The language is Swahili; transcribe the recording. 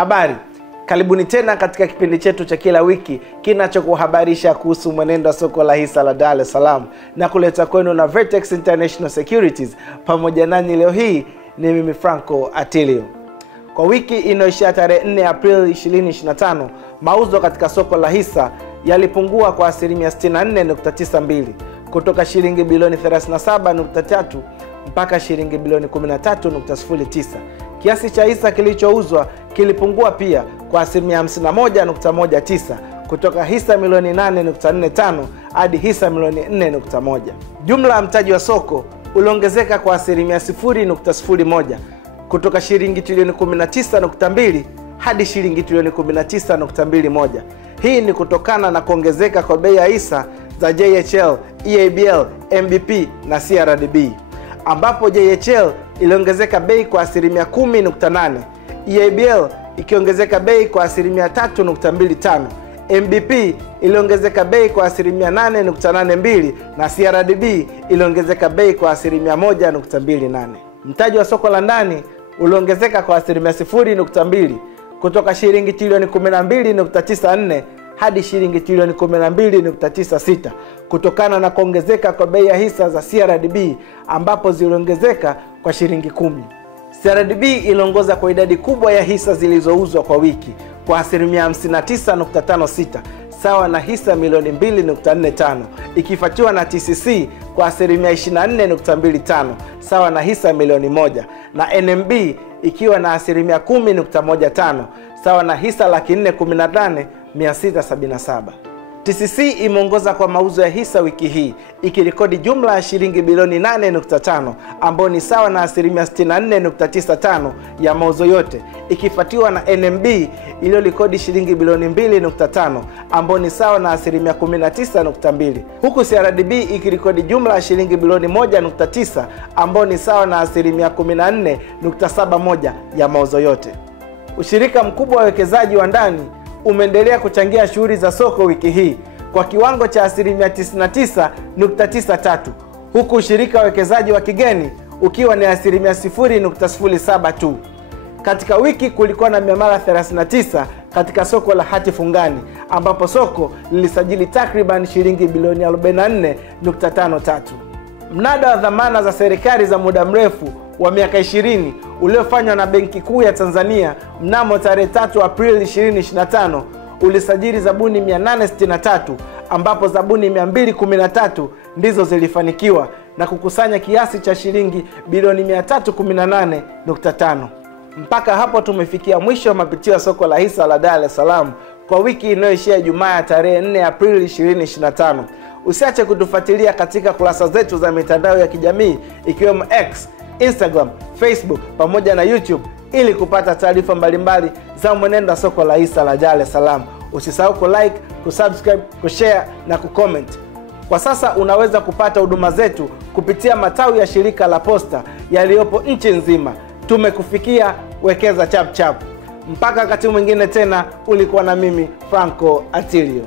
Habari, karibuni tena katika kipindi chetu cha kila wiki kinachokuhabarisha kuhusu mwenendo wa soko la hisa la Dar es Salaam na kuleta kwenu na Vertex International Securities. Pamoja nanyi leo hii ni mimi Franco Atilio. Kwa wiki inayoishia tarehe 4 Aprili 2025, mauzo katika soko la hisa yalipungua kwa asilimia 64.92 kutoka shilingi bilioni 37.3 mpaka shilingi bilioni 13.09. Kiasi cha hisa kilichouzwa kilipungua pia kwa asilimia 51.19 kutoka hisa milioni 8.45 hadi hisa milioni 4.1. Jumla ya mtaji wa soko uliongezeka kwa asilimia 0.01 kutoka shilingi trilioni 19.2 hadi shilingi trilioni 19.21. Hii ni kutokana na kuongezeka kwa bei ya hisa za JHL, EABL, MBP na CRDB, ambapo JHL iliongezeka bei kwa asilimia 10.8, EABL ikiongezeka bei kwa asilimia 3.25, MBP iliongezeka bei kwa asilimia 8.82 na CRDB iliongezeka bei kwa asilimia 1.28. Mtaji wa soko la ndani uliongezeka kwa asilimia 0.2 kutoka shilingi trilioni 12.94 hadi shilingi trilioni 12.96 kutokana na kuongezeka kwa bei ya hisa za CRDB ambapo ziliongezeka kwa shilingi 10. CRDB iliongoza kwa idadi kubwa ya hisa zilizouzwa kwa wiki kwa asilimia 59.56 sawa na hisa milioni 2.45, ikifuatiwa na TCC kwa asilimia 24.25 sawa na hisa milioni 1, na NMB ikiwa na asilimia 10.15 sawa na hisa 418,677. TCC imeongoza kwa mauzo ya hisa wiki hii ikirekodi jumla ya shilingi bilioni 8.5 ambao ni sawa na asilimia 64.95 ya mauzo yote, ikifuatiwa na NMB iliyorekodi shilingi bilioni 2.5 ambao ni sawa na asilimia 19.2, huku CRDB ikirekodi jumla ya shilingi bilioni 1.9 ambao ni sawa na asilimia 14.71 ya mauzo yote. Ushirika mkubwa wa wekezaji wa ndani umeendelea kuchangia shughuli za soko wiki hii kwa kiwango cha asilimia 99.93, huku ushirika wa wekezaji wa kigeni ukiwa ni asilimia 0.07 tu. Katika wiki kulikuwa na miamala 39 katika soko la hati fungani ambapo soko lilisajili takriban shilingi bilioni 44.53. Mnada wa dhamana za serikali za muda mrefu wa miaka 20 uliofanywa na Benki Kuu ya Tanzania mnamo tarehe 3 Aprili 2025 ulisajili zabuni 863 ambapo zabuni 213 ndizo zilifanikiwa na kukusanya kiasi cha shilingi bilioni 318.5. Mpaka hapo tumefikia mwisho wa mapitio ya soko la hisa la Dar es Salaam kwa wiki inayoishia Ijumaa tarehe 4 Aprili 2025. Usiache kutufuatilia katika kurasa zetu za mitandao ya kijamii ikiwemo X, Instagram, Facebook pamoja na YouTube ili kupata taarifa mbalimbali za mwenendo wa soko la hisa la Dar es Salaam. Usisahau ku-like, kusubscribe, kushare na kucomment. Kwa sasa unaweza kupata huduma zetu kupitia matawi ya shirika la posta yaliyopo nchi nzima. Tumekufikia, wekeza chap chap. Mpaka wakati mwingine tena, ulikuwa na mimi Franco Atilio.